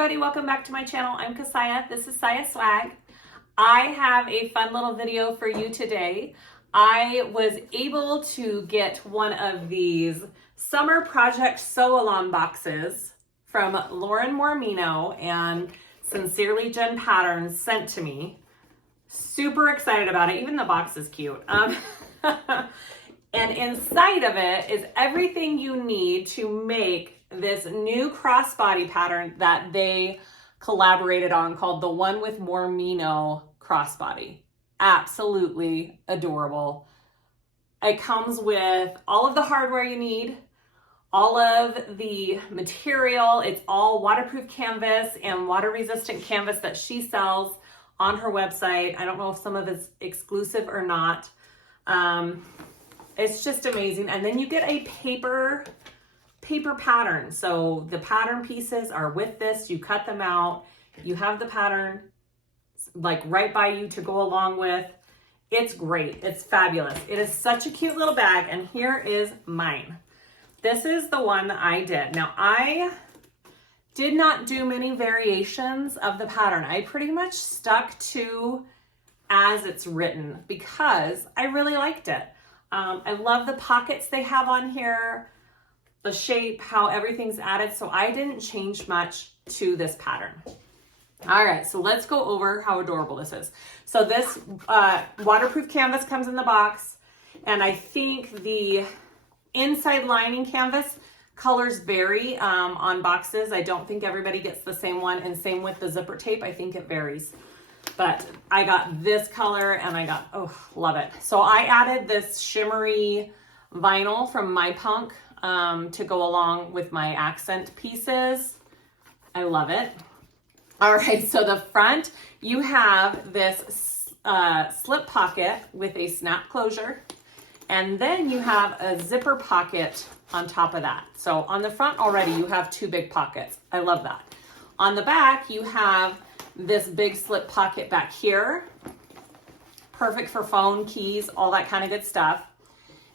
everybody, welcome back to my channel. I'm Kassiah, this is SiahSwag. I have a fun little video for you today. I was able to get one of these summer project sew-along boxes from MoreMeKnow and Sincerely Jen Patterns sent to me. Super excited about it, even the box is cute. And inside of it is everything you need to make this new crossbody pattern that they collaborated on called the One with MoreMeKnow crossbody. Absolutely adorable. It comes with all of the hardware you need, all of the material. It's all waterproof canvas and water resistant canvas that she sells on her website. I don't know if some of it's exclusive or not. It's just amazing. And then you get a paper pattern. So the pattern pieces are with this. You cut them out. You have the pattern like right by you to go along with. It's great. It's fabulous. It is such a cute little bag. And here is mine. This is the one that I did. Now I did not do many variations of the pattern. I pretty much stuck to as it's written because I really liked it. I love the pockets they have on here, the shape, how everything's added. So I didn't change much to this pattern. All right, so let's go over how adorable this is. So this waterproof canvas comes in the box, and I think the inside lining canvas colors vary on boxes. I don't think everybody gets the same one, and same with the zipper tape. I think it varies. But I got this color and I got, oh, love it. So I added this shimmery vinyl from My Punk to go along with my accent pieces. I love it. All right, so the front, you have this slip pocket with a snap closure. And then you have a zipper pocket on top of that. So on the front already, you have two big pockets. I love that. On the back, you have this big slip pocket back here. Perfect for phone, keys, all that kind of good stuff.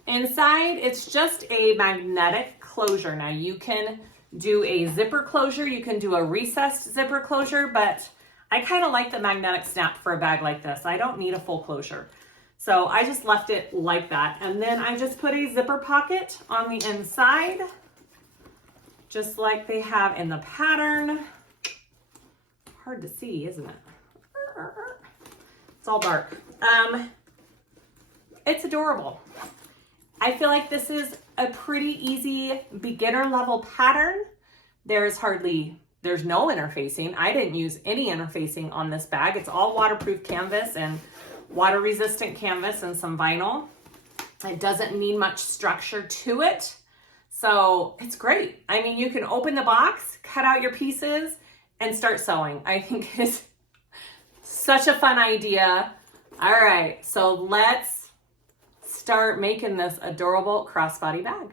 Inside, it's just a magnetic closure. Now you can do a zipper closure, you can do a recessed zipper closure, but I kind of like the magnetic snap for a bag like this. I don't need a full closure. So I just left it like that. And then I just put a zipper pocket on the inside, just like they have in the pattern. Hard to see, isn't it? It's all dark. It's adorable. I feel like this is a pretty easy beginner level pattern. There's no interfacing. I didn't use any interfacing on this bag. It's all waterproof canvas and water resistant canvas and some vinyl. It doesn't need much structure to it. So it's great. I mean, you can open the box, cut out your pieces, and start sewing. I think it's such a fun idea. All right, so let's start making this adorable crossbody bag.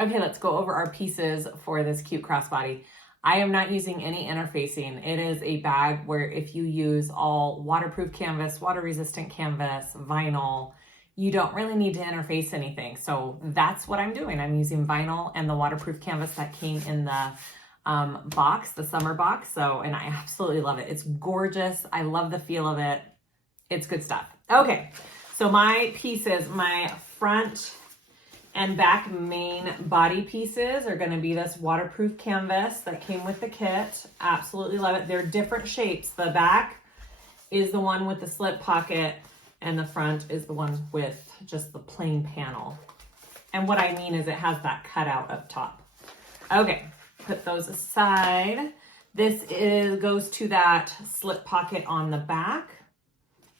Okay, let's go over our pieces for this cute crossbody. I am not using any interfacing. It is a bag where if you use all waterproof canvas, water resistant canvas, vinyl, you don't really need to interface anything. So that's what I'm doing. I'm using vinyl and the waterproof canvas that came in the box, the summer box. So, and I absolutely love it. It's gorgeous. I love the feel of it. It's good stuff. Okay. So my pieces, my front and back main body pieces are going to be this waterproof canvas that came with the kit. Absolutely love it. They're different shapes. The back is the one with the slip pocket and the front is the one with just the plain panel. And what I mean is it has that cutout up top. Okay. Put those aside. This goes to that slip pocket on the back.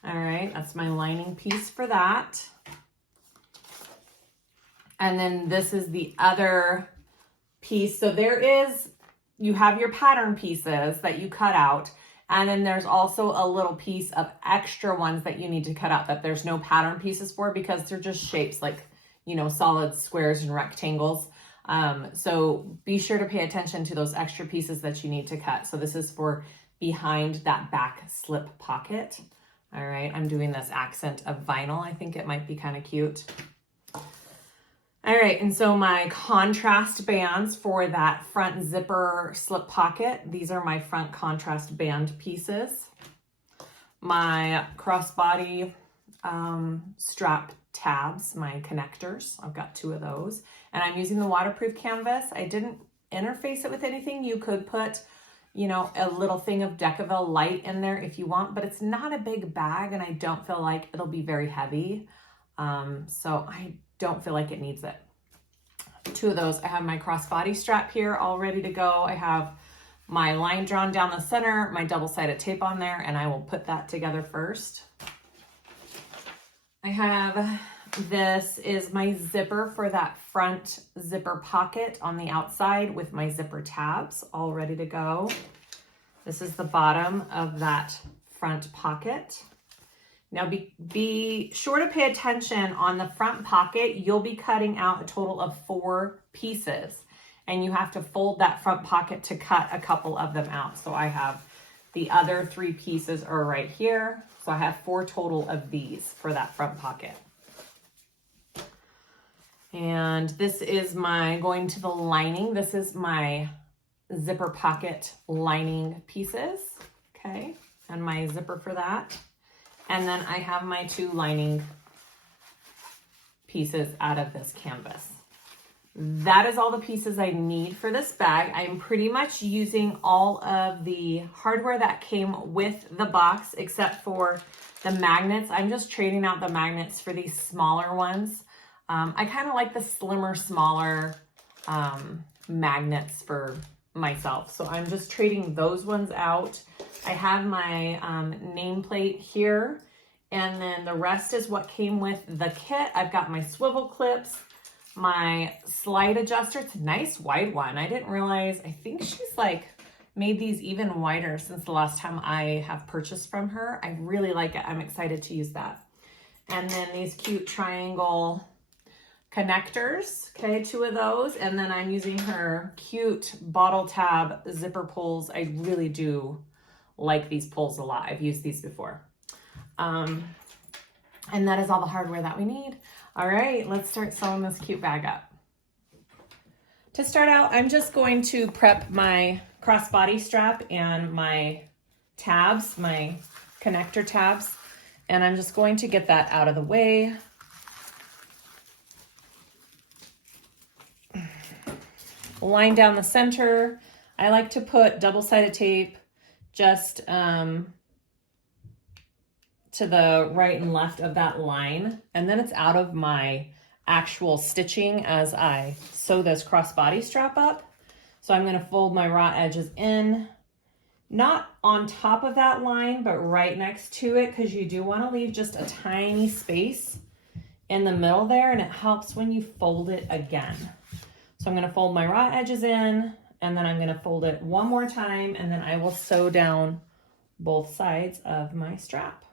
All right, that's my lining piece for that. And then this is the other piece. So you have your pattern pieces that you cut out. And then there's also a little piece of extra ones that you need to cut out that there's no pattern pieces for because they're just shapes like, you know, solid squares and rectangles. So be sure to pay attention to those extra pieces that you need to cut. So this is for behind that back slip pocket. All right, I'm doing this accent of vinyl. I think it might be kind of cute. All right, and so my contrast bands for that front zipper slip pocket, these are my front contrast band pieces. My crossbody strap tabs, my connectors, I've got 2 of those. And I'm using the waterproof canvas. I didn't interface it with anything. You could put, you know, a little thing of Decaville light in there if you want, but it's not a big bag and I don't feel like it'll be very heavy. So I don't feel like it needs it. 2 of those. I have my crossbody strap here all ready to go. I have my line drawn down the center, my double-sided tape on there, and I will put that together first. I have, this is my zipper for that front zipper pocket on the outside with my zipper tabs all ready to go. This is the bottom of that front pocket. Now be sure to pay attention on the front pocket. You'll be cutting out a total of 4 pieces and you have to fold that front pocket to cut a couple of them out. So I have the other 3 pieces are right here. So I have 4 total of these for that front pocket. And this is my, going to the lining. This is my zipper pocket lining pieces. Okay. And my zipper for that. And then I have my 2 lining pieces out of this canvas. That is all the pieces I need for this bag. I'm pretty much using all of the hardware that came with the box, except for the magnets. I'm just trading out the magnets for these smaller ones. I kind of like the slimmer, smaller magnets for myself. So I'm just trading those ones out. I have my nameplate here, and then the rest is what came with the kit. I've got my swivel clips, my slide adjuster. It's a nice wide one. I didn't realize, I think she's like made these even wider since the last time I have purchased from her. I really like it. I'm excited to use that. And then these cute triangle connectors, okay, 2 of those. And then I'm using her cute bottle tab zipper pulls. I really do like these pulls a lot. I've used these before. And that is all the hardware that we need. All right, let's start sewing this cute bag up. To start out, I'm just going to prep my crossbody strap and my tabs, my connector tabs, and I'm just going to get that out of the way. Line down the center. I like to put double-sided tape just to the right and left of that line, and then it's out of my actual stitching as I sew this crossbody strap up. So I'm going to fold my raw edges in, not on top of that line, but right next to it, because you do want to leave just a tiny space in the middle there, and it helps when you fold it again. So I'm going to fold my raw edges in, and then I'm going to fold it one more time, and then I will sew down both sides of my strap.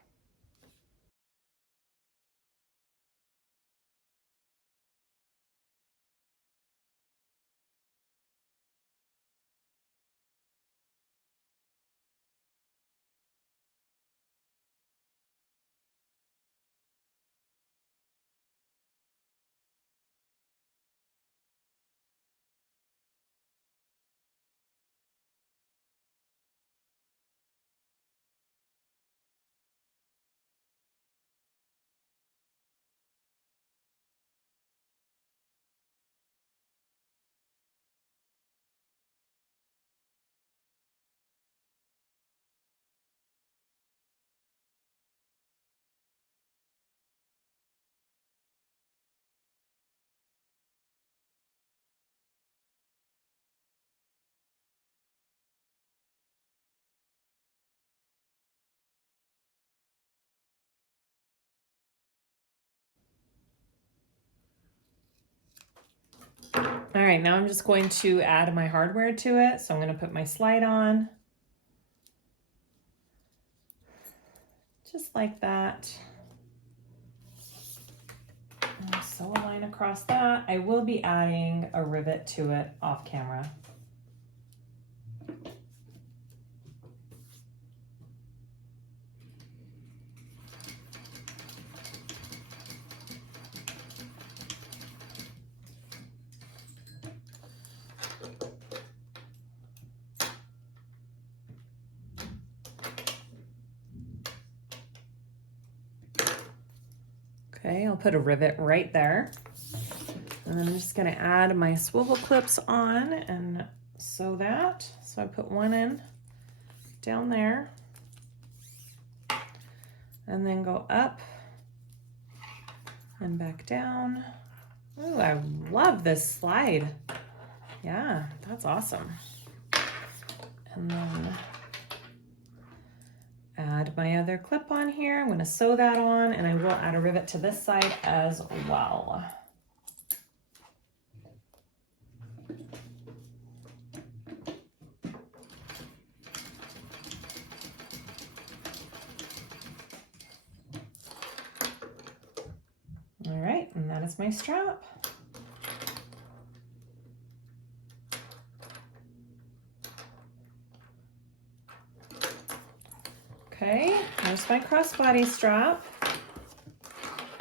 All right, now I'm just going to add my hardware to it. So I'm going to put my slide on. Just like that. And sew a line across that. I will be adding a rivet to it off camera. Okay, I'll put a rivet right there. And then I'm just gonna add my swivel clips on and sew that. So I put one in down there and then go up and back down. Ooh, I love this slide. Yeah, that's awesome. And then add my other clip on here. I'm gonna sew that on, and I will add a rivet to this side as well. All right, and that is my strap. Okay, there's my crossbody strap. I'm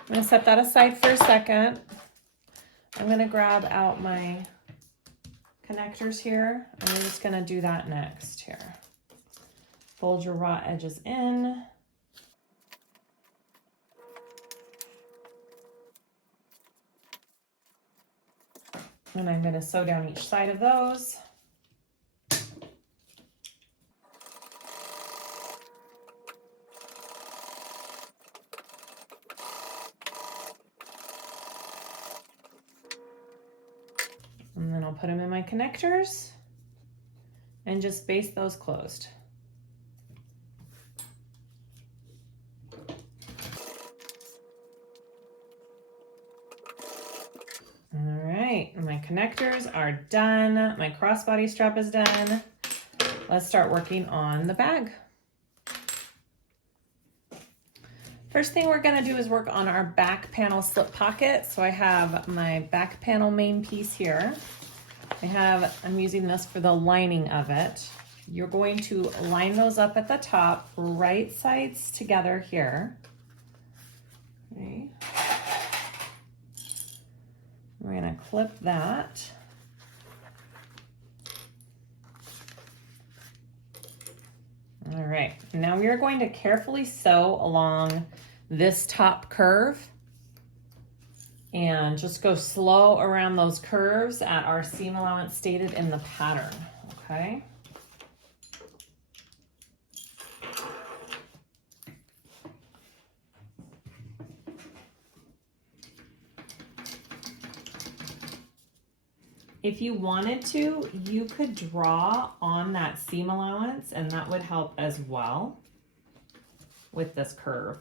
gonna set that aside for a second. I'm gonna grab out my connectors here, and we're just gonna do that next here. Fold your raw edges in. And I'm gonna sew down each side of those. And then I'll put them in my connectors and just baste those closed. All right, my connectors are done. My crossbody strap is done. Let's start working on the bag. First thing we're gonna do is work on our back panel slip pocket. So I have my back panel main piece here. I'm using this for the lining of it. You're going to line those up at the top, right sides together here. Okay. We're gonna clip that. All right, now we are going to carefully sew along this top curve and just go slow around those curves at our seam allowance stated in the pattern, okay? If you wanted to, you could draw on that seam allowance, and that would help as well with this curve.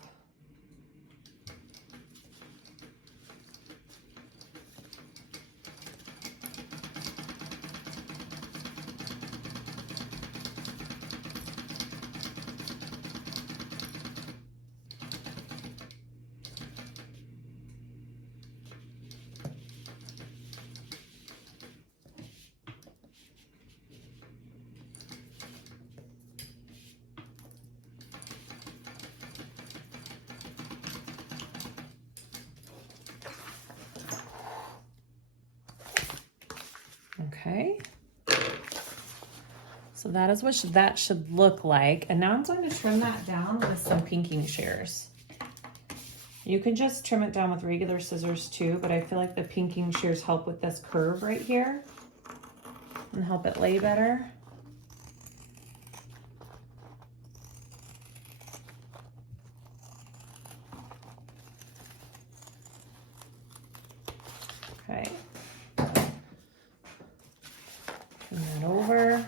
Okay, so that is what that should look like. And now I'm going to trim that down with some pinking shears. You can just trim it down with regular scissors too, but I feel like the pinking shears help with this curve right here and help it lay better. Okay. Turn that over.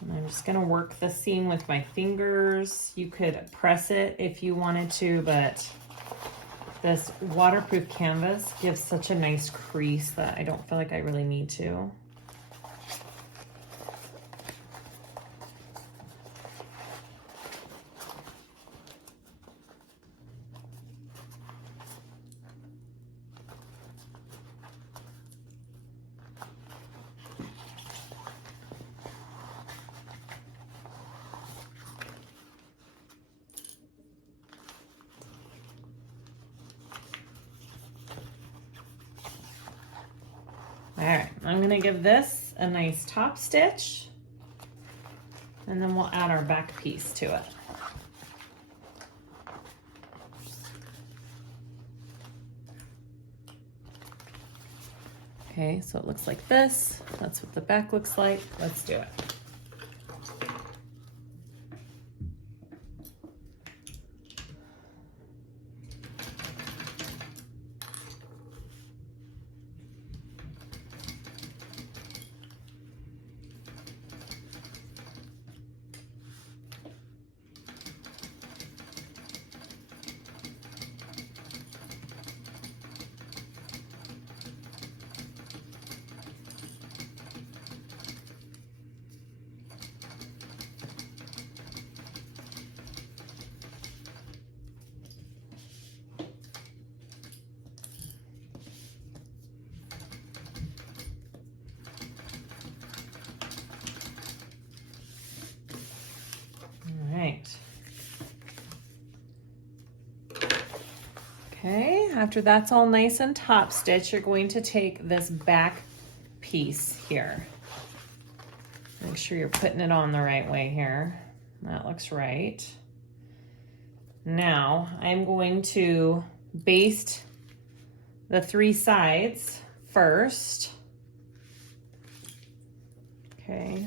And I'm just gonna work the seam with my fingers. You could press it if you wanted to, but this waterproof canvas gives such a nice crease that I don't feel like I really need to. All right, I'm gonna give this a nice top stitch, and then we'll add our back piece to it. Okay, so it looks like this. That's what the back looks like. Let's do it. Okay, after that's all nice and top stitch, you're going to take this back piece here. Make sure you're putting it on the right way here. That looks right. Now I'm going to baste the 3 sides first. Okay,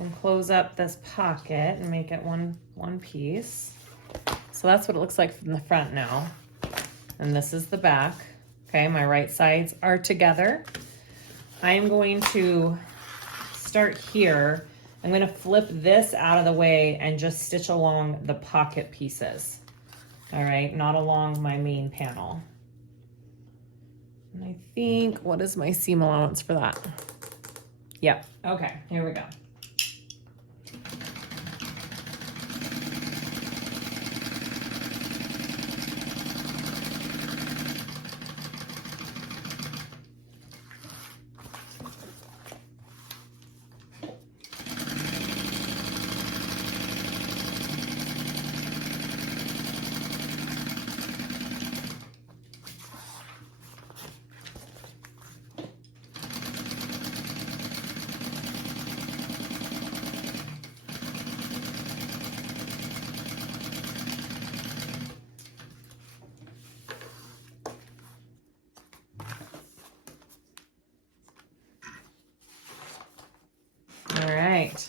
and close up this pocket and make it one piece. So that's what it looks like from the front now. And this is the back. Okay, my right sides are together. I'm going to start here. I'm going to flip this out of the way and just stitch along the pocket pieces. All right, not along my main panel. And I think, what is my seam allowance for that? Yep, okay, here we go. All right,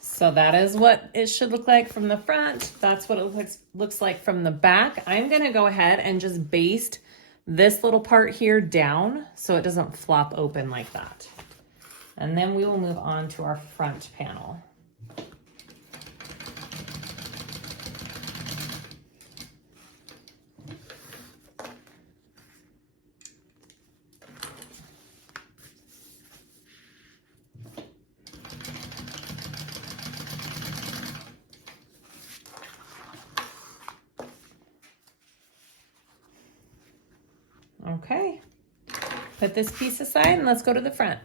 so that is what it should look like from the front. That's what it looks like from the back. I'm gonna go ahead and just baste this little part here down so it doesn't flop open like that. And then we will move on to our front panel. Okay, put this piece aside and let's go to the front.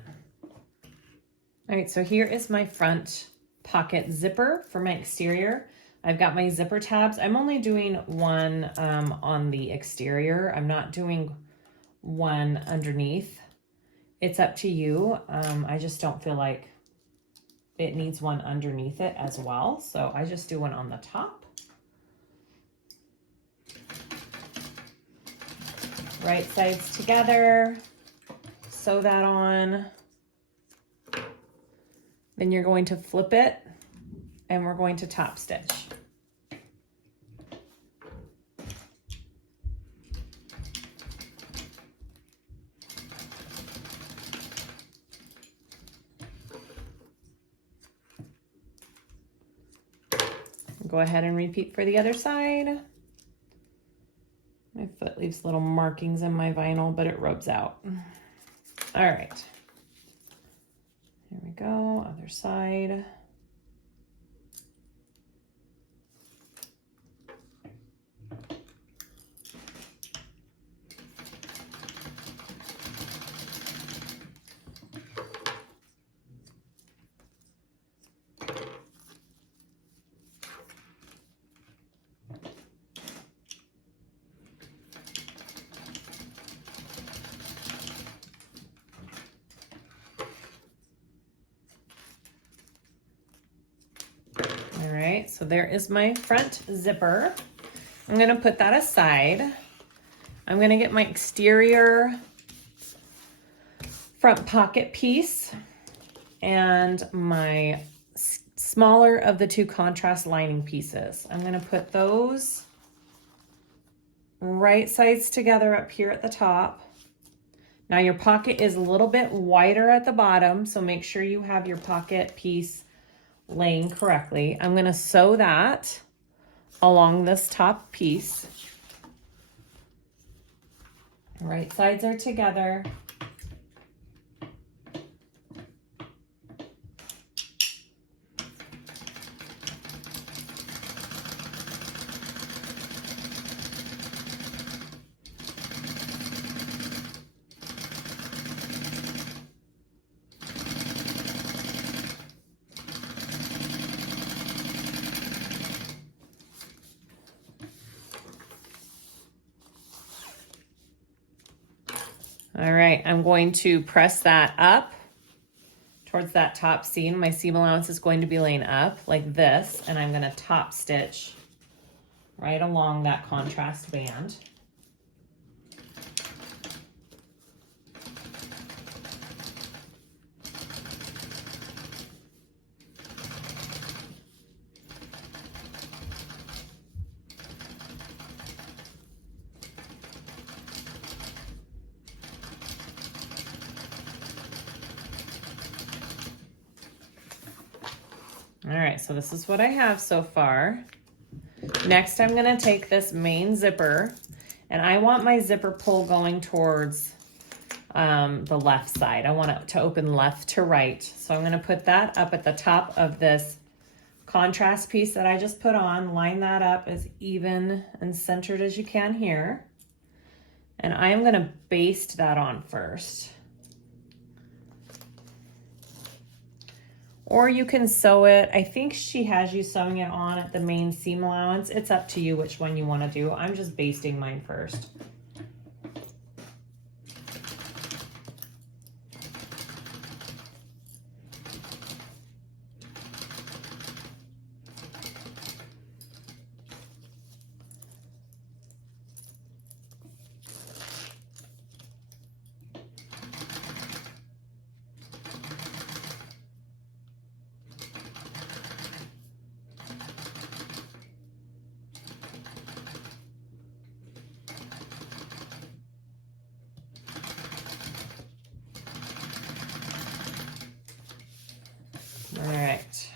All right, so here is my front pocket zipper for my exterior. I've got my zipper tabs. I'm only doing one on the exterior. I'm not doing one underneath. It's up to you. I just don't feel like it needs one underneath it as well. So I just do one on the top. Right sides together, sew that on. Then you're going to flip it and we're going to top stitch. Go ahead and repeat for the other side. My foot leaves little markings in my vinyl, but it rubs out. All right. Here we go, other side. right, so there is my front zipper. I'm gonna put that aside. I'm gonna get my exterior front pocket piece and my smaller of the two contrast lining pieces. I'm gonna put those right sides together up here at the top. Now your pocket is a little bit wider at the bottom, so make sure you have your pocket piece laying correctly. I'm gonna sew that along this top piece. Right sides are together. All right, I'm going to press that up towards that top seam. My seam allowance is going to be laying up like this, and I'm gonna top stitch right along that contrast band. All right, so this is what I have so far. Next, I'm gonna take this main zipper, and I want my zipper pull going towards the left side. I want it to open left to right. So I'm gonna put that up at the top of this contrast piece that I just put on, line that up as even and centered as you can here. And I am gonna baste that on first. Or you can sew it. I think she has you sewing it on at the main seam allowance. It's up to you which one you want to do. I'm just basting mine first. All right.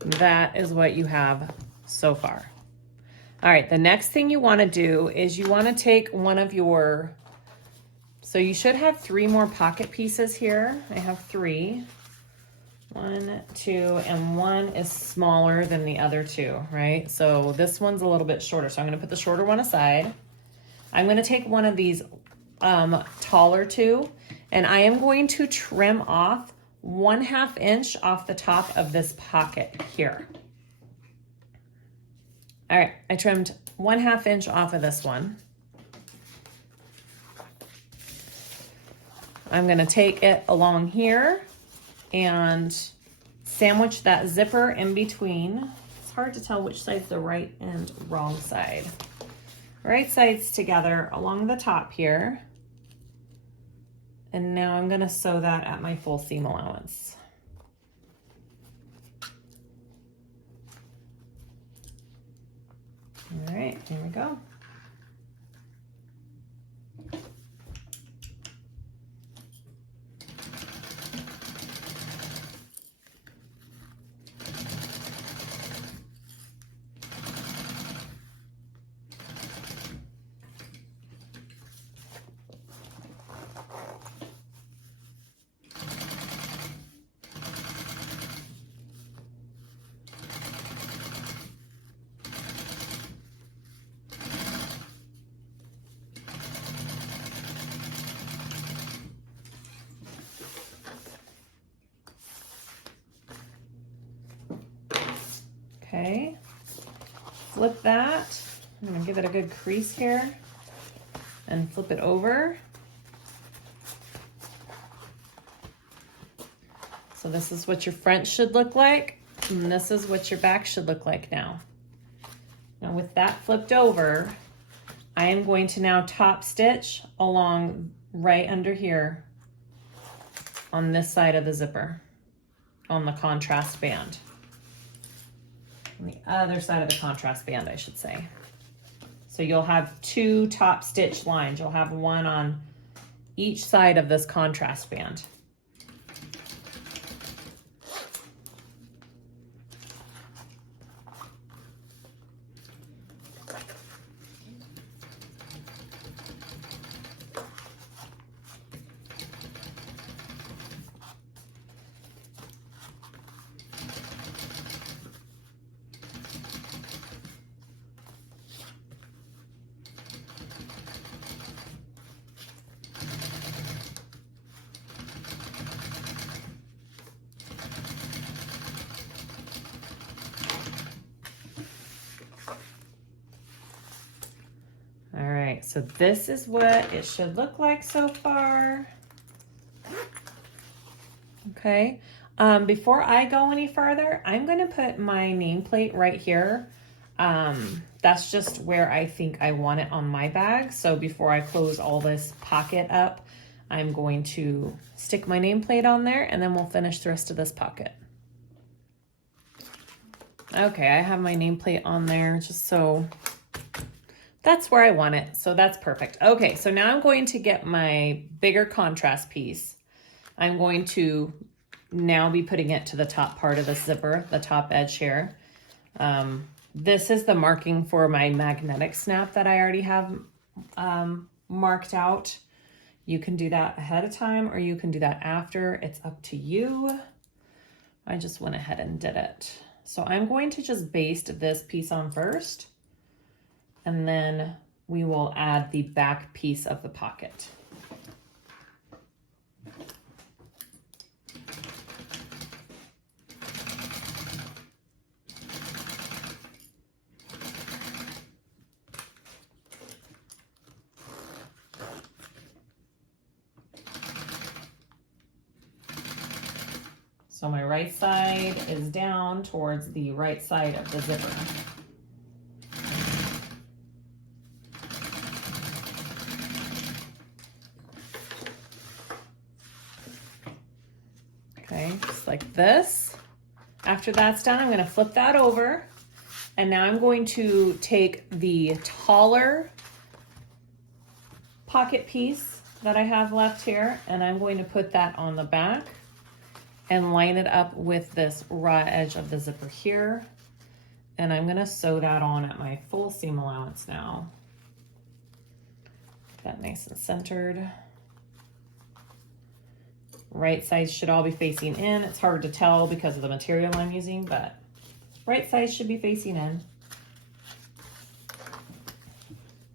That is what you have so far. All right, the next thing you want to do is you want to take one of your, so you should have 3 more pocket pieces here. I have 3. 1, 2, and 1 is smaller than the other 2, right? So this one's a little bit shorter. So I'm going to put the shorter one aside. I'm going to take one of these taller 2, and I am going to trim off 1/2 inch off the top of this pocket here. All right, I trimmed 1/2 inch off of this one. I'm gonna take it along here and sandwich that zipper in between. It's hard to tell which side's the right and wrong side. Right sides together along the top here. And now I'm gonna sew that at my full seam allowance. All right, here we go. Okay, flip that. I'm gonna give it a good crease here and flip it over. So this is what your front should look like, and this is what your back should look like now. Now with that flipped over, I am going to now top stitch along right under here on this side of the zipper, on the contrast band. On the other side of the contrast band, I should say. So you'll have 2 top stitch lines. You'll have one on each side of this contrast band. All right, so this is what it should look like so far. Okay, before I go any further, I'm gonna put my nameplate right here. That's just where I think I want it on my bag. So before I close all this pocket up, I'm going to stick my nameplate on there, and then we'll finish the rest of this pocket. Okay, I have my nameplate on there just so that's where I want it. So that's perfect. Okay, so now I'm going to get my bigger contrast piece. I'm going to now be putting it to the top part of the zipper, the top edge here. This is the marking for my magnetic snap that I already have marked out. You can do that ahead of time or you can do that after. It's up to you. I just went ahead and did it. So I'm going to just baste this piece on first, and then we will add the back piece of the pocket. So my right side is down towards the right side of the zipper. Okay, just like this. After that's done, I'm going to flip that over. And now I'm going to take the taller pocket piece that I have left here, and I'm going to put that on the back and line it up with this raw edge of the zipper here. And I'm going to sew that on at my full seam allowance now. Get that nice and centered. Right sides should all be facing in. It's hard to tell because of the material I'm using, but right sides should be facing in.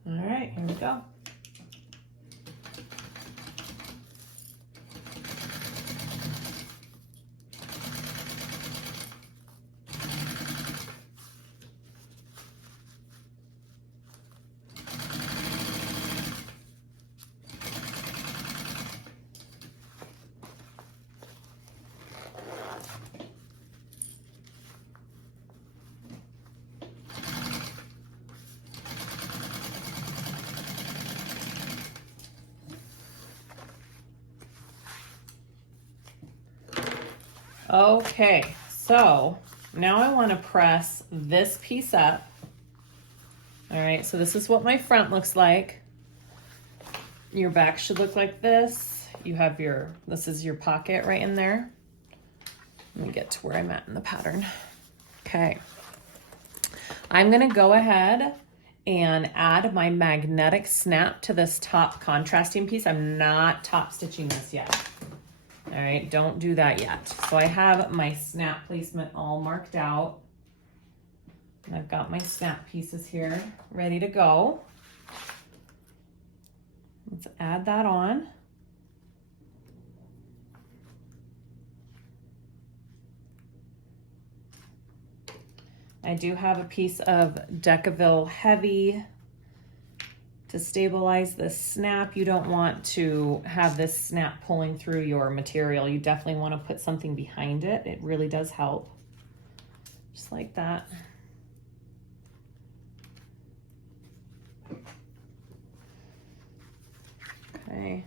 All right, here we go. Okay, so now I want to press this piece up. All right, so this is what my front looks like. Your back should look like this. You have this is your pocket right in there. Let me get to where I'm at in the pattern. Okay, I'm gonna go ahead and add my magnetic snap to this top contrasting piece. I'm not top stitching this yet. All right, don't do that yet. So I have my snap placement all marked out. And I've got my snap pieces here ready to go. Let's add that on. I do have a piece of Decaville Heavy to stabilize the snap. You don't want to have this snap pulling through your material. You definitely want to put something behind it. It really does help. Just like that. Okay.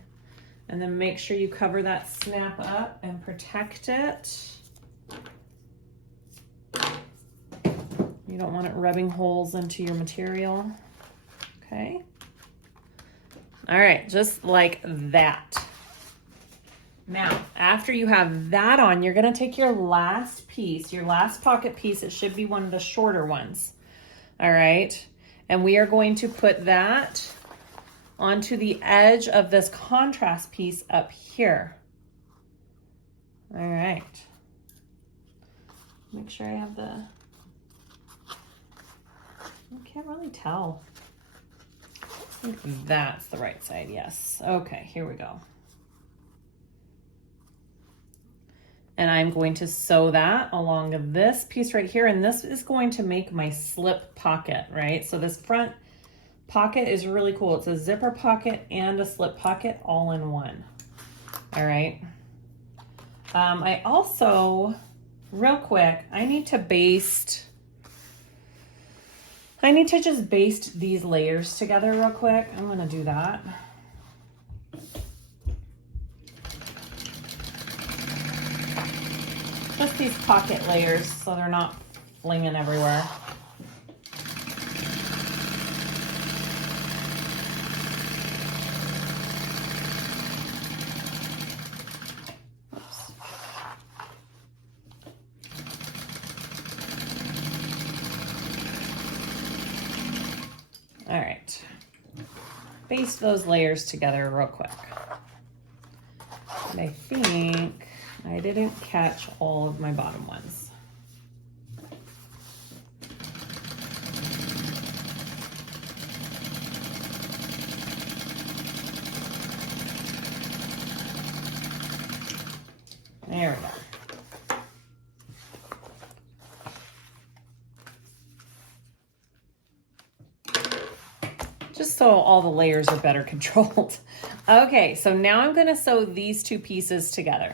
And then make sure you cover that snap up and protect it. You don't want it rubbing holes into your material. Okay. All right, just like that. Now, after you have that on, you're gonna take your last piece, your last pocket piece. It should be one of the shorter ones. All right. And we are going to put that onto the edge of this contrast piece up here. All right. Make sure I have the, I can't really tell. I think that's the right side, yes. Okay, here we go. And I'm going to sew that along this piece right here, and this is going to make my slip pocket, right? So this front pocket is really cool. It's a zipper pocket and a slip pocket all in one. All right. I also, real quick, I need to just baste these layers together real quick. I'm gonna do that. Just these pocket layers so they're not flinging everywhere. All right, baste those layers together real quick. And I think I didn't catch all of my bottom ones. There we go. Just so all the layers are better controlled. Okay, so now I'm gonna sew these two pieces together.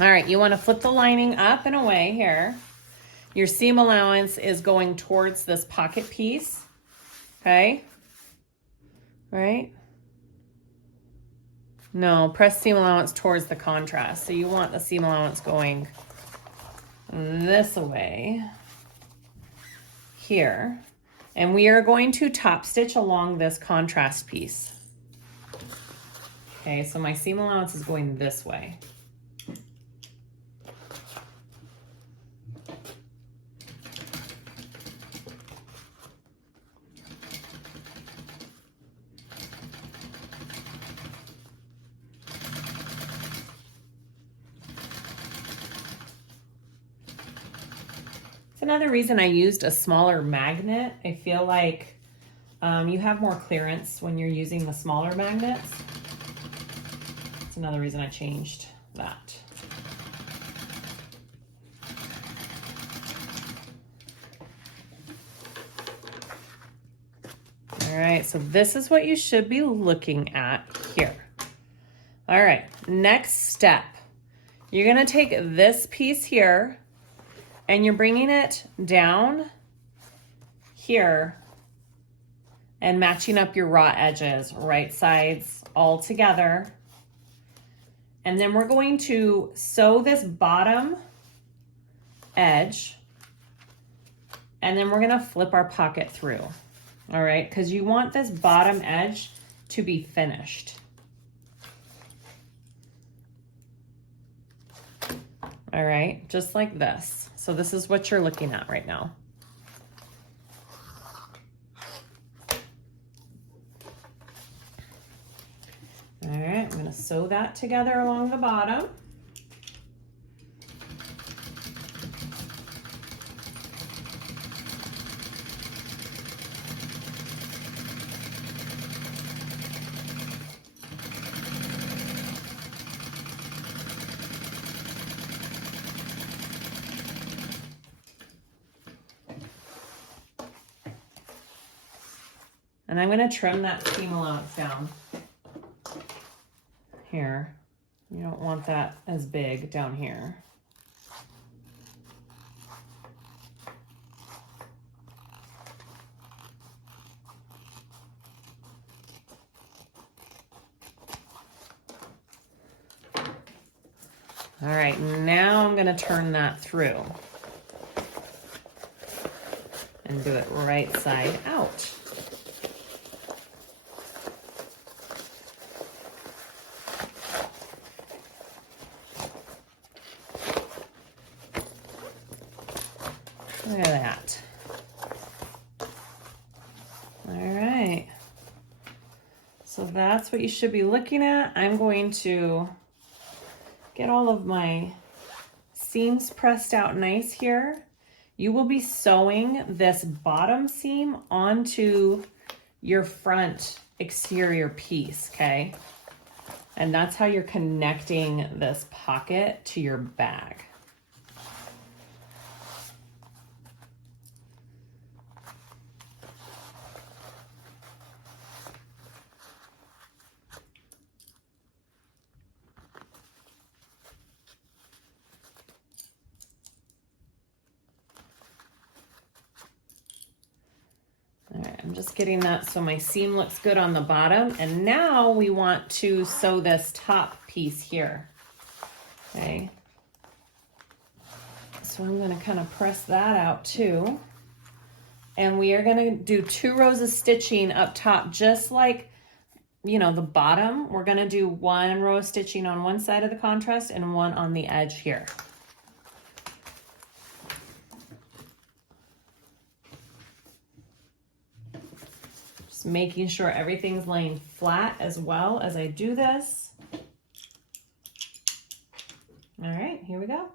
All right, you want to flip the lining up and away here. Your seam allowance is going towards this pocket piece, okay? Right? No, press seam allowance towards the contrast. So you want the seam allowance going this way here. And we are going to top stitch along this contrast piece. Okay, so my seam allowance is going this way. Another reason I used a smaller magnet. I feel like you have more clearance when you're using the smaller magnets. That's another reason I changed that. All right, so this is what you should be looking at here. All right, next step. You're gonna take this piece here and you're bringing it down here and matching up your raw edges, right sides all together. And then we're going to sew this bottom edge, and then we're gonna flip our pocket through, all right? Because you want this bottom edge to be finished. All right, just like this. So this is what you're looking at right now. sew that together along the bottom. And I'm going to trim that seam allowance down here. You don't want that as big down here. All right, now I'm going to turn that through and do it right side out. Look at that. All right. So that's what you should be looking at. I'm going to get all of my seams pressed out nice here. You will be sewing this bottom seam onto your front exterior piece, okay? And that's how you're connecting this pocket to your bag. I'm just getting that so my seam looks good on the bottom. And now we want to sew this top piece here, okay? So I'm gonna kind of press that out too. And we are gonna do 2 rows of stitching up top, just like, you know, the bottom. We're gonna do 1 row of stitching on one side of the contrast and 1 on the edge here. Making sure everything's laying flat as well as I do this. All right, here we go.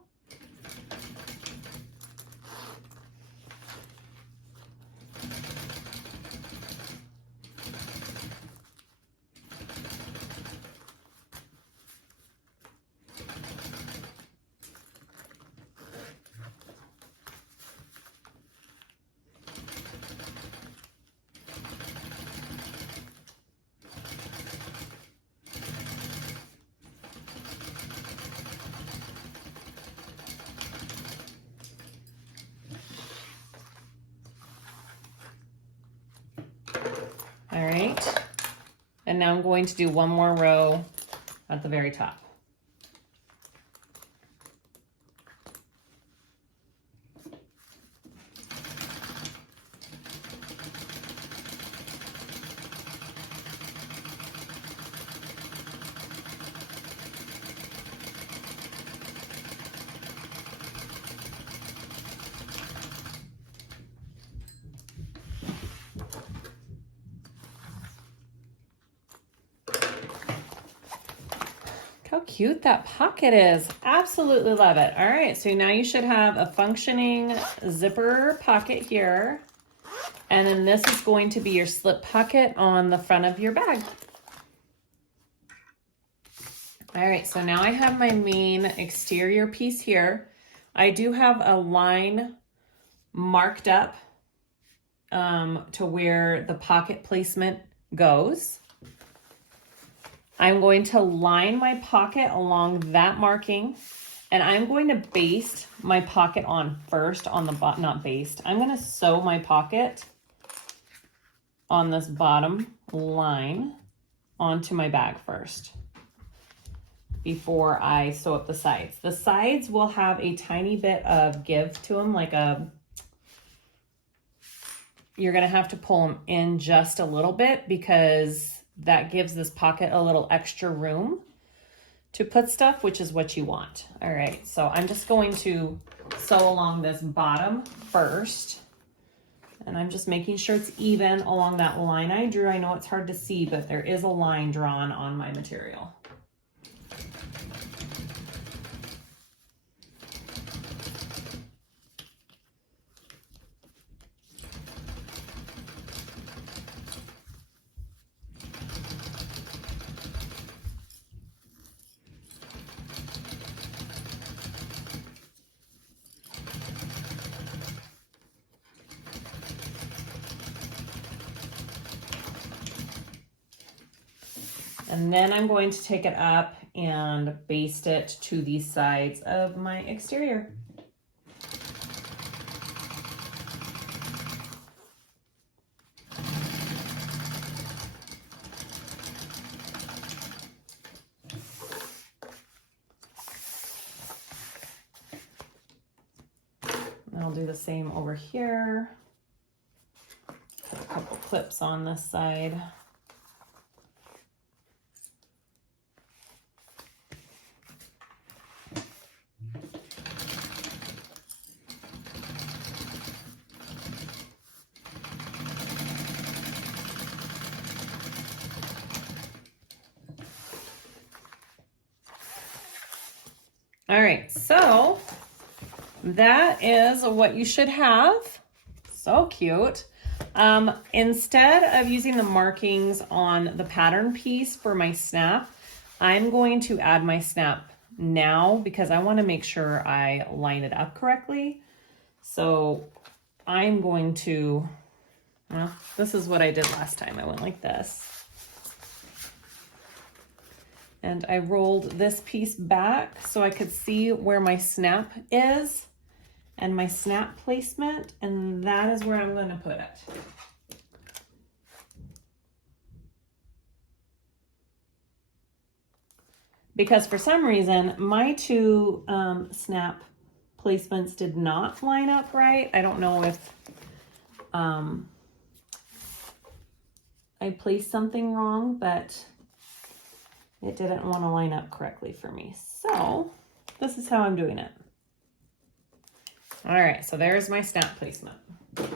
All right, and now I'm going to do 1 more row at the very top. How cute that pocket is. Absolutely love it. All right, so now you should have a functioning zipper pocket here. And then this is going to be your slip pocket on the front of your bag. All right, so now I have my main exterior piece here. I do have a line marked up to where the pocket placement goes. I'm going to line my pocket along that marking, and I'm going to baste my pocket on first on the bottom, not baste. I'm going to sew my pocket on this bottom line onto my bag first before I sew up the sides. The sides will have a tiny bit of give to them, like you're going to have to pull them in just a little bit because that gives this pocket a little extra room to put stuff, which is what you want. All right, so I'm just going to sew along this bottom first. And I'm just making sure it's even along that line I drew. I know it's hard to see, but there is a line drawn on my material. And then I'm going to take it up and baste it to the sides of my exterior. I'll do the same over here. Put a couple clips on this side. All right, so that is what you should have. So cute. Instead of using the markings on the pattern piece for my snap, I'm going to add my snap now because I want to make sure I line it up correctly. So I'm going to, well, this is what I did last time. I went like this. And I rolled this piece back so I could see where my snap is and my snap placement, and that is where I'm going to put it. Because for some reason, my two snap placements did not line up right. I don't know if I placed something wrong, but it didn't want to line up correctly for me. So this is how I'm doing it. All right, so there's my snap placement. Which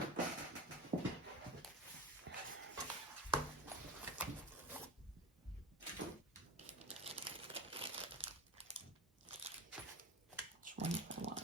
one do I want?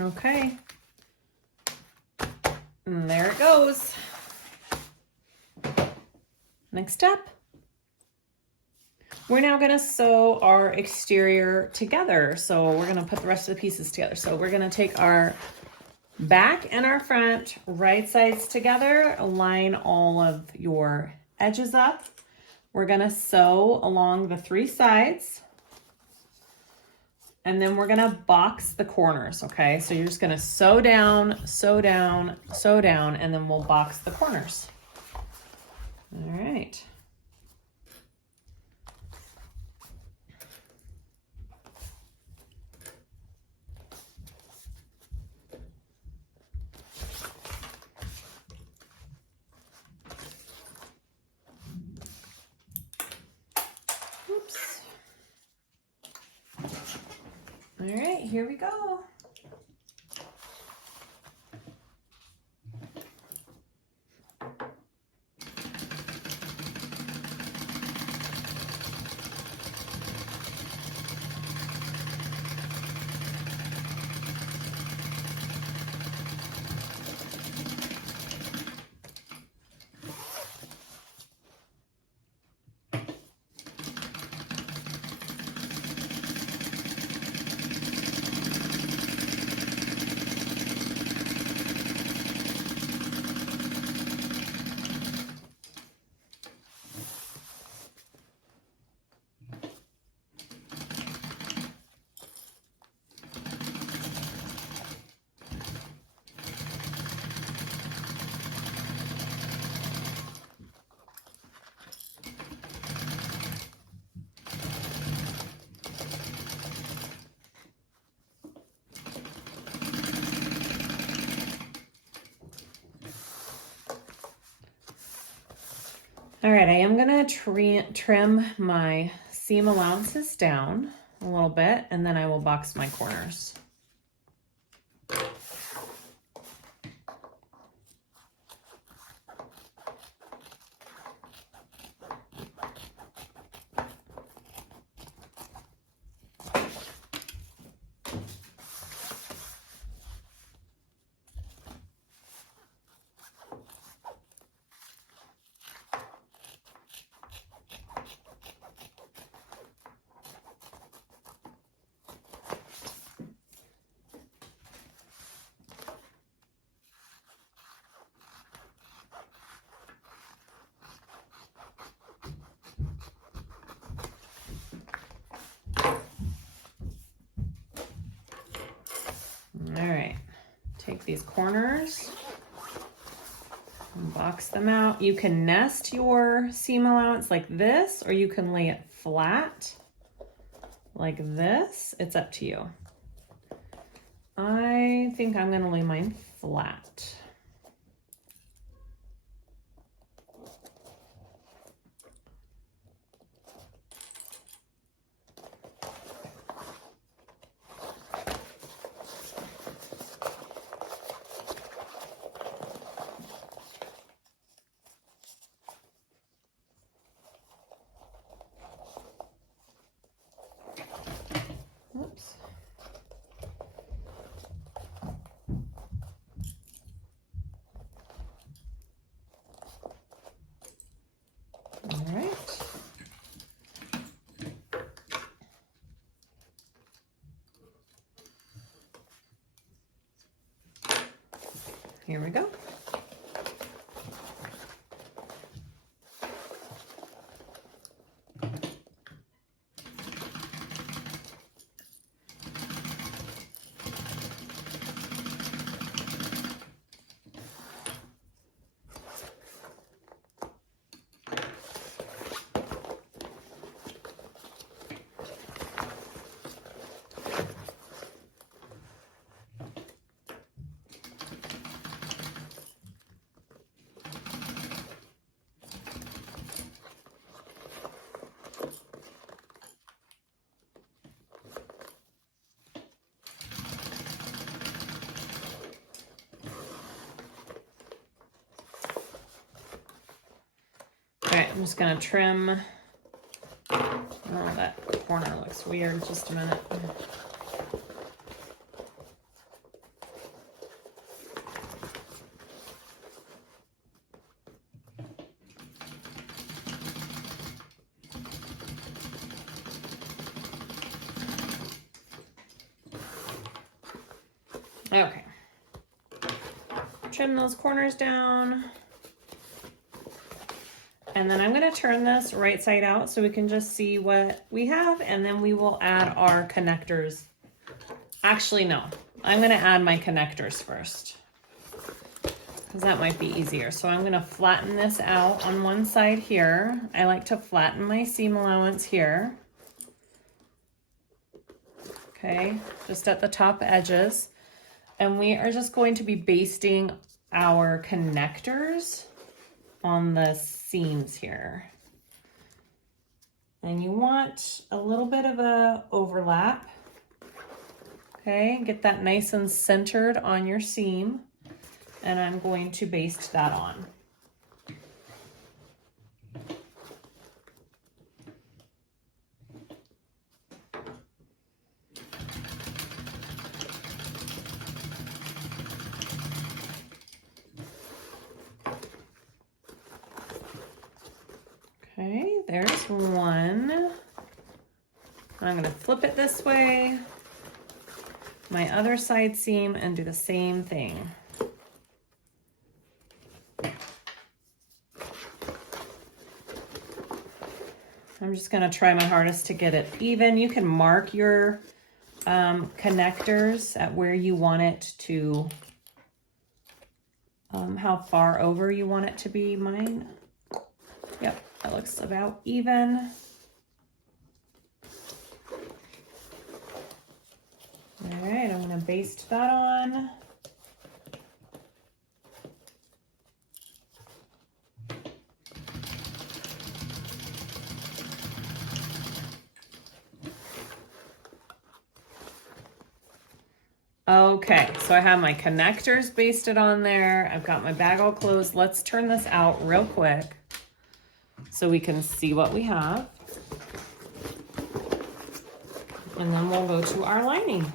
Okay, and there it goes. Next step, we're now gonna sew our exterior together. So we're gonna put the rest of the pieces together. So we're gonna take our back and our front right sides together, align all of your edges up. We're gonna sew along the three sides. And then we're gonna box the corners, okay? So you're just gonna sew down, sew down, sew down, and then we'll box the corners. All right. Oops. All right, here we go. All right, I am gonna trim my seam allowances down a little bit, and then I will box my corners. All right, take these corners and box them out. You can nest your seam allowance like this, or you can lay it flat like this. It's up to you. I think I'm gonna lay mine flat. Oops. All right. Here we go. All right, I'm just gonna trim. Oh, that corner looks weird. Just a minute. Okay. Trim those corners down. And then I'm going to turn this right side out so we can just see what we have, and then we will add our connectors. Actually, no. I'm going to add my connectors first, because that might be easier. So I'm going to flatten this out on one side here. I like to flatten my seam allowance here. Okay, just at the top edges. And we are just going to be basting our connectors on the seams here. And you want a little bit of a overlap. Okay, get that nice and centered on your seam. And I'm going to baste that on. Okay, there's one. I'm gonna flip it this way, my other side seam, and do the same thing. I'm just gonna try my hardest to get it even. You can mark your connectors at where you want it to, how far over you want it to be. Mine, yep. That looks about even. All right, I'm gonna baste that on. Okay, so I have my connectors basted on there. I've got my bag all closed. Let's turn this out real quick so we can see what we have. And then we'll go to our lining.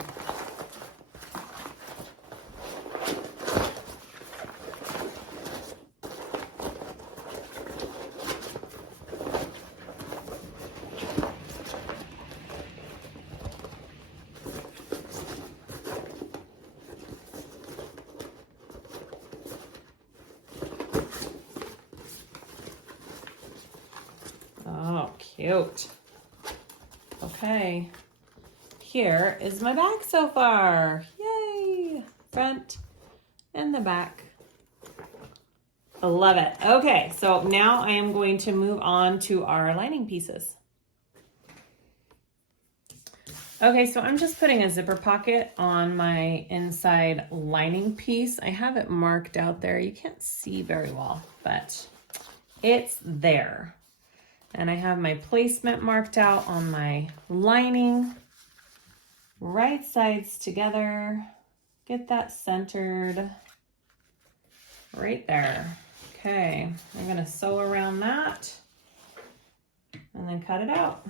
Oh, cute. Okay, here is my bag so far. Yay! Front and the back. I love it. Okay, so now I am going to move on to our lining pieces. Okay, so I'm just putting a zipper pocket on my inside lining piece. I have it marked out there. You can't see very well, but it's there. And I have my placement marked out on my lining. Right sides together. Get that centered right there. Okay, I'm gonna sew around that and then cut it out.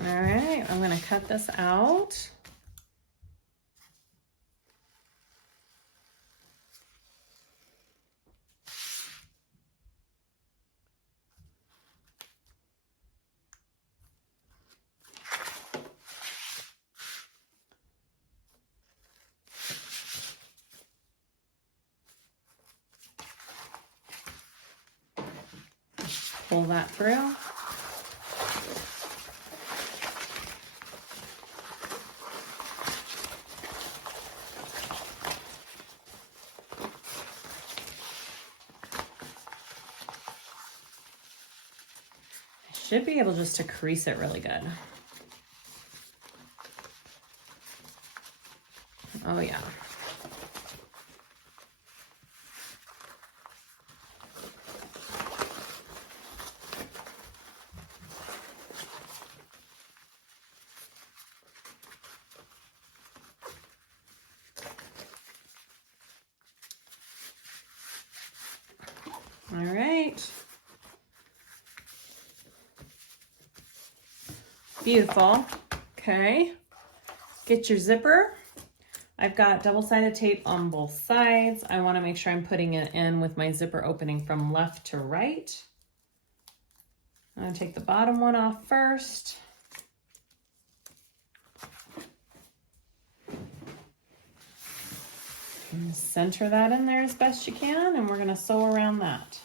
All right, I'm gonna cut this out. Pull that through. Should be able just to crease it really good. Oh yeah. All right. Beautiful. Okay. Get your zipper. I've got double-sided tape on both sides. I want to make sure I'm putting it in with my zipper opening from left to right. I'm going to take the bottom one off first. And center that in there as best you can, and we're going to sew around that.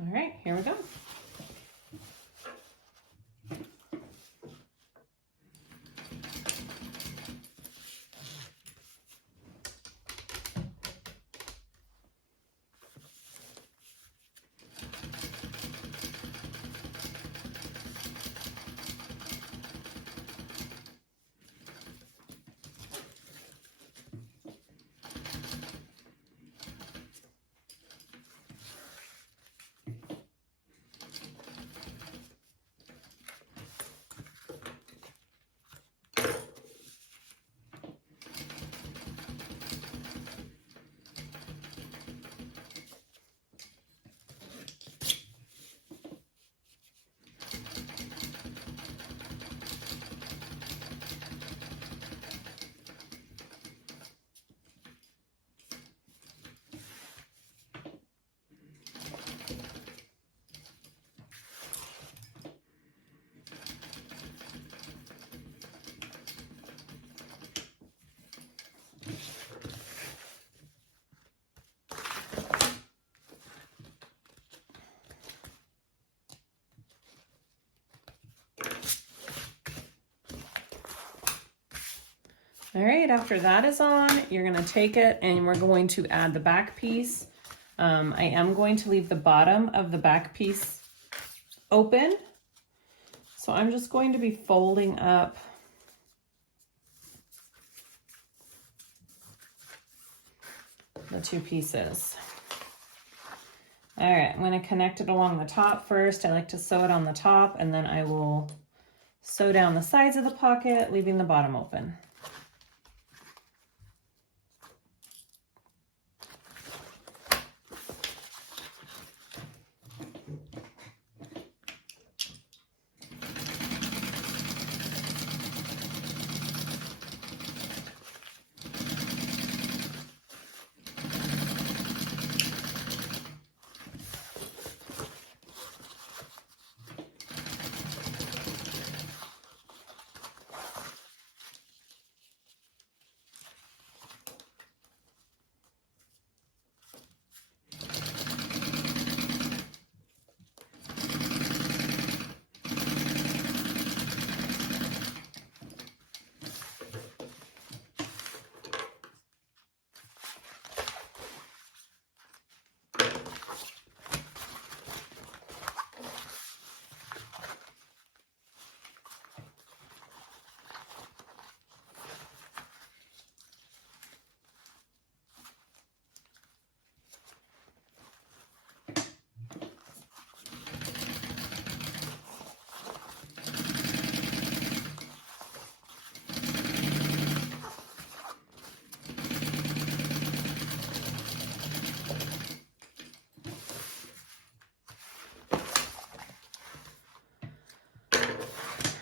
All right, here we go. All right, after that is on, you're gonna take it and we're going to add the back piece. I am going to leave the bottom of the back piece open. So I'm just going to be folding up the two pieces. All right, I'm gonna connect it along the top first. I like to sew it on the top and then I will sew down the sides of the pocket, leaving the bottom open.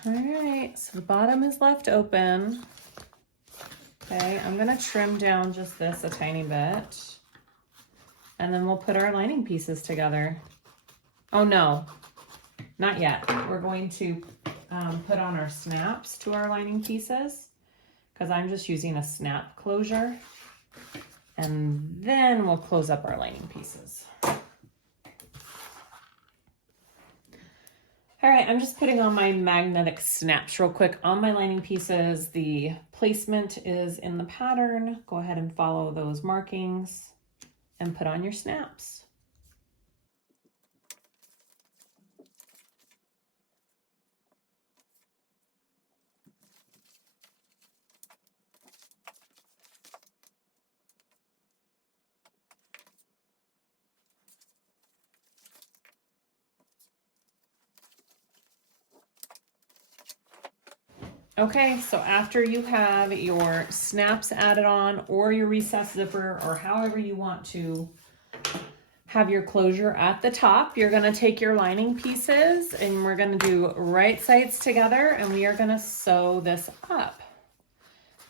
All right, so the bottom is left open. Okay, I'm gonna trim down just this a tiny bit. And then we'll put our lining pieces together. Oh no, not yet. We're going to put on our snaps to our lining pieces because I'm just using a snap closure. And then we'll close up our lining pieces. All right, I'm just putting on my magnetic snaps real quick on my lining pieces. The placement is in the pattern. Go ahead and follow those markings and put on your snaps. Okay, so after you have your snaps added on or your recessed zipper or however you want to have your closure at the top, you're gonna take your lining pieces and we're gonna do right sides together and we are gonna sew this up.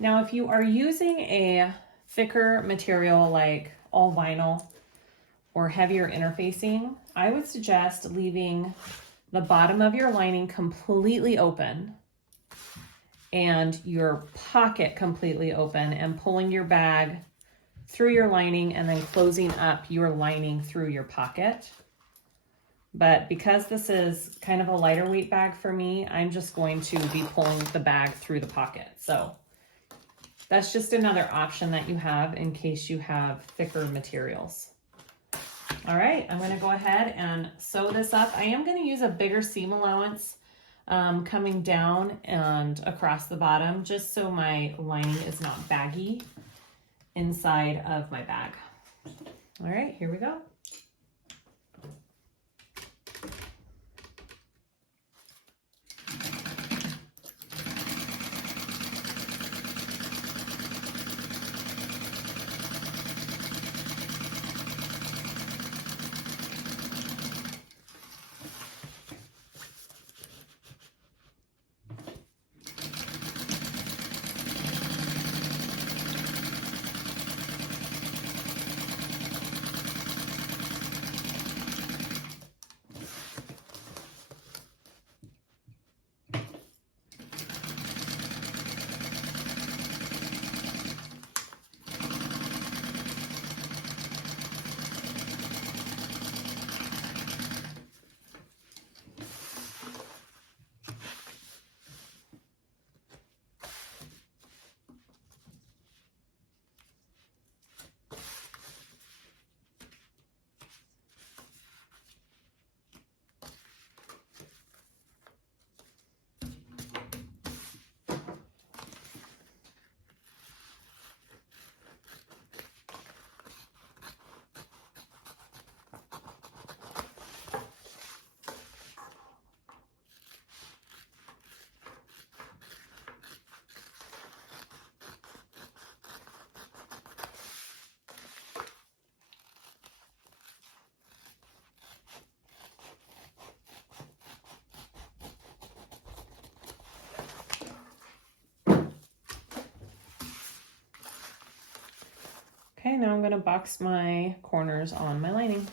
Now, if you are using a thicker material like all vinyl or heavier interfacing, I would suggest leaving the bottom of your lining completely open and your pocket completely open and pulling your bag through your lining and then closing up your lining through your pocket. But because this is kind of a lighter weight bag for me, I'm just going to be pulling the bag through the pocket. So that's just another option that you have in case you have thicker materials. All right, I'm gonna go ahead and sew this up. I am gonna use a bigger seam allowance coming down and across the bottom, just so my lining is not baggy inside of my bag. All right, here we go. Okay, now I'm going to box my corners on my lining.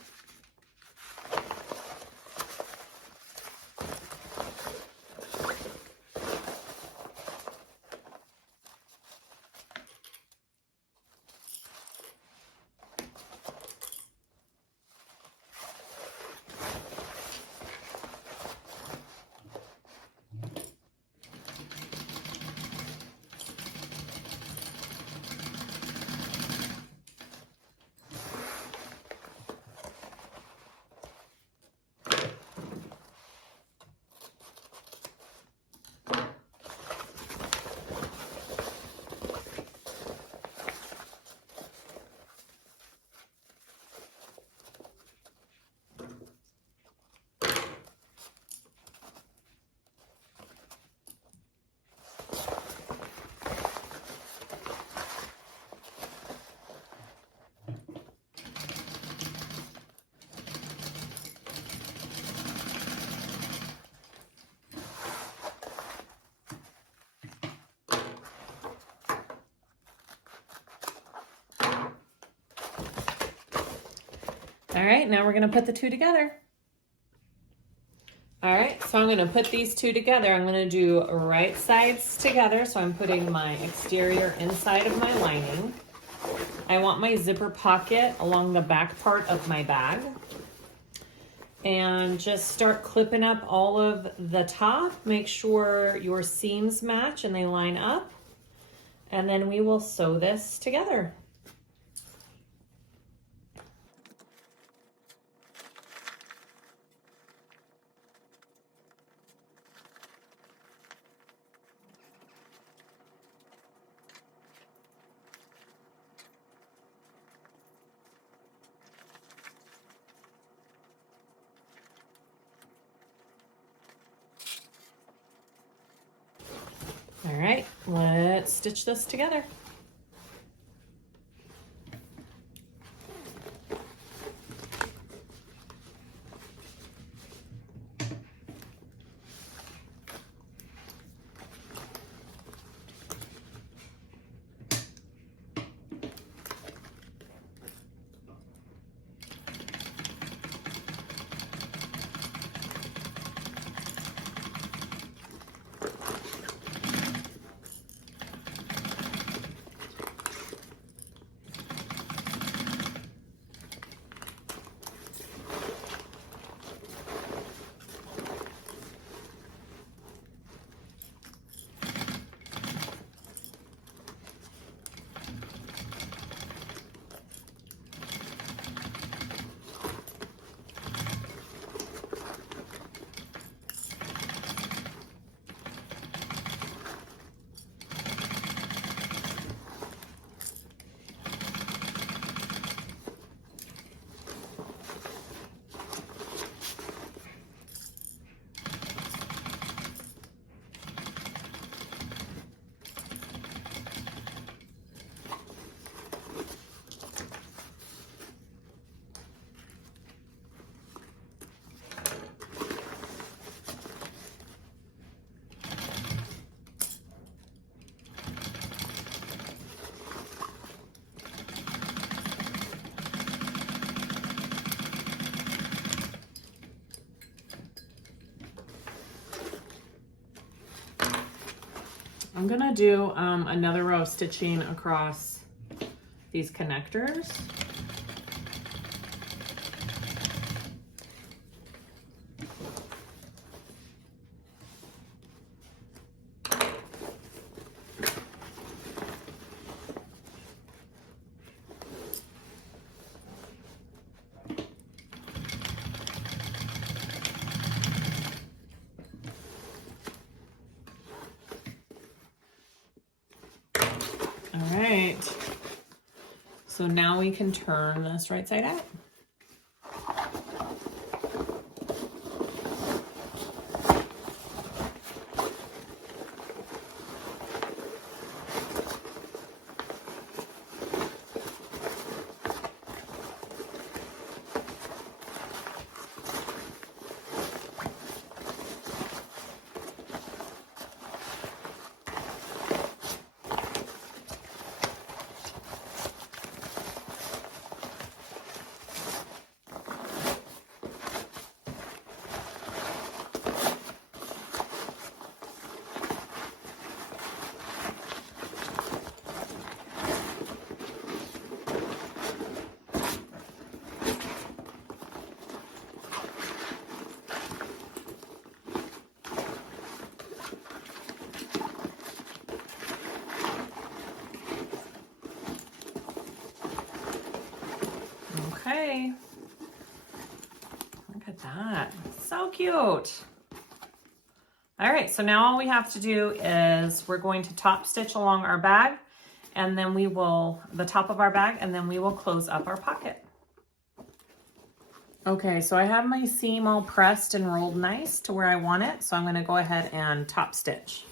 All right, now we're gonna put the two together. All right, so I'm gonna put these two together. I'm gonna do right sides together. So I'm putting my exterior inside of my lining. I want my zipper pocket along the back part of my bag. And just start clipping up all of the top. Make sure your seams match and they line up. And then we will sew this together. All right, let's stitch this together. I'm gonna do another row of stitching across these connectors. All right, so now we can turn this right side out. Okay. Look at that. So cute. All right, so now all we have to do is we're going to top stitch along our bag, and then we will, the top of our bag, and then we will close up our pocket. Okay, so I have my seam all pressed and rolled nice to where I want it, so I'm going to go ahead and top stitch.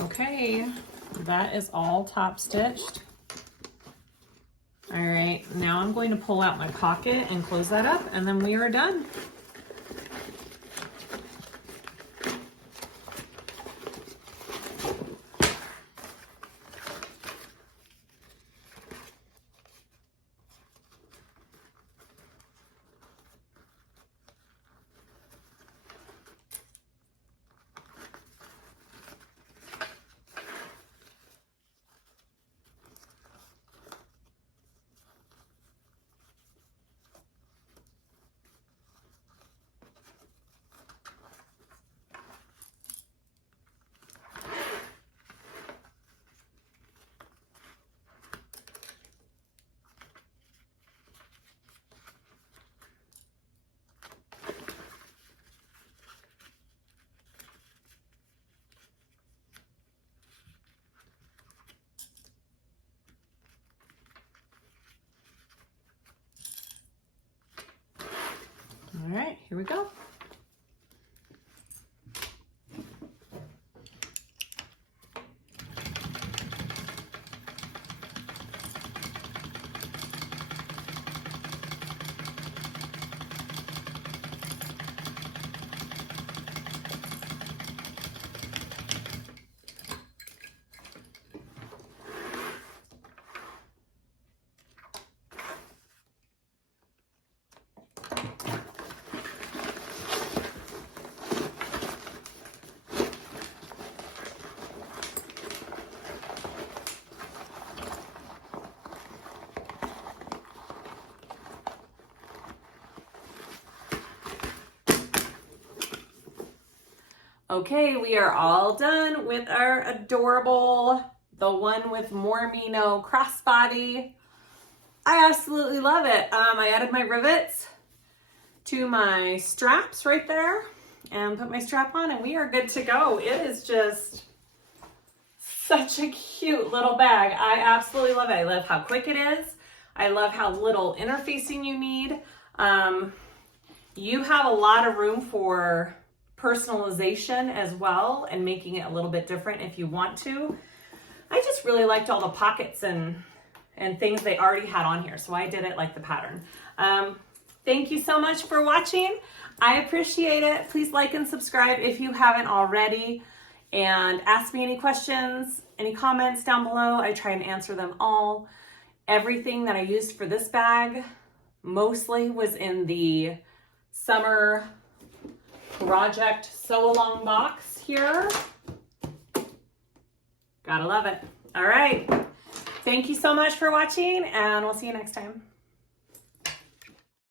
Okay, that is all top stitched. All right, now I'm going to pull out my pocket and close that up, and then we are done. All right, here we go. Okay, we are all done with our adorable, the one with MoreMeKnow crossbody. I absolutely love it. I added my rivets to my straps right there and put my strap on, and we are good to go. It is just such a cute little bag. I absolutely love it. I love how quick it is. I love how little interfacing you need. You have a lot of room for personalization as well and making it a little bit different if you want to. I just really liked all the pockets and things they already had on here, so I did it like the pattern. Thank you so much for watching. I appreciate it. Please like and subscribe if you haven't already, and ask me any questions, any comments down below. I try and answer them all. Everything that I used for this bag mostly was in the summer project sew along box here. Gotta love it. All right. Thank you so much for watching, and we'll see you next time.